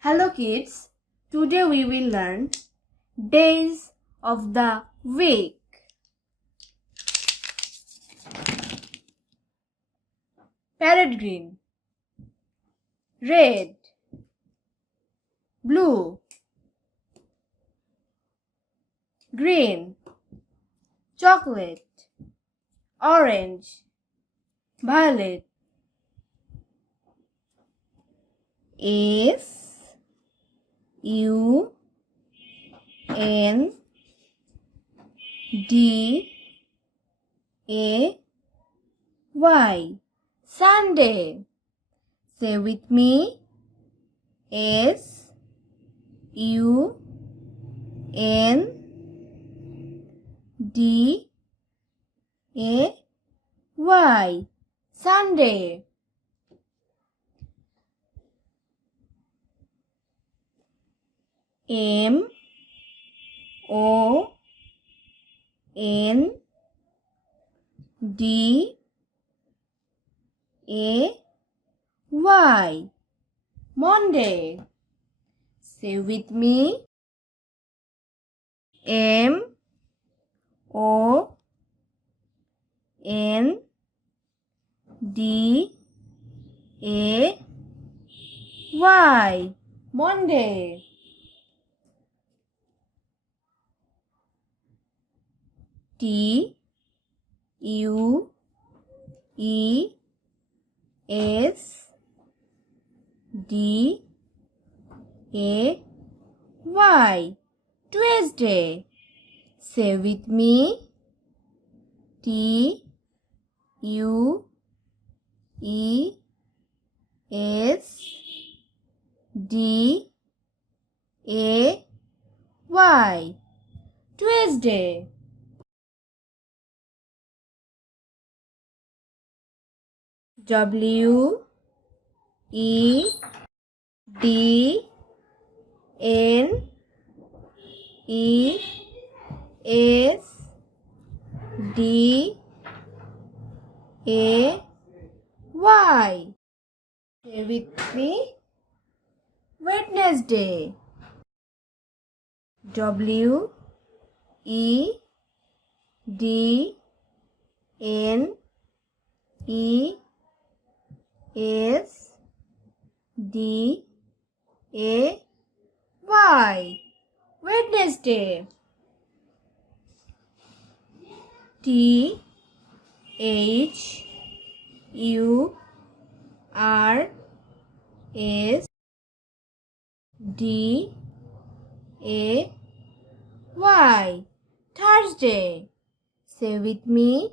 Hello kids, today we will learn days of the week. Parrot green, red, blue, green, chocolate, orange, violet. S-U-N-D-A-Y Sunday. Say with me. S-U-N-D-A-Y Sunday. M-O-N-D-A-Y Monday. Say with me. M-O-N-D-A-Y Monday. Tuesday. Tuesday. Say with me. Tuesday. Tuesday. Wednesday. Say with me. Wednesday. Wednesday. Wednesday. Thursday. Thursday. Say with me.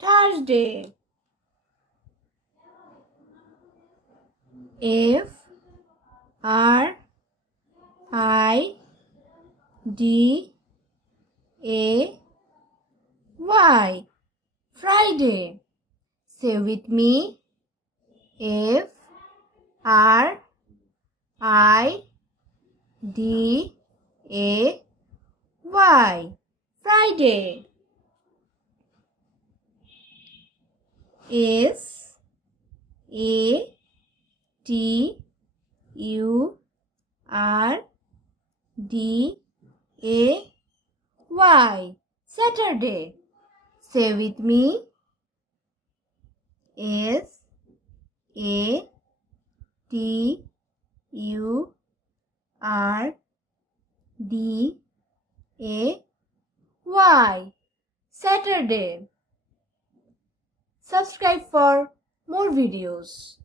Thursday. Thursday. Friday. Friday. Say with me. Friday. Friday. Saturday. Saturday. Say with me. Saturday. Saturday. Subscribe for more videos.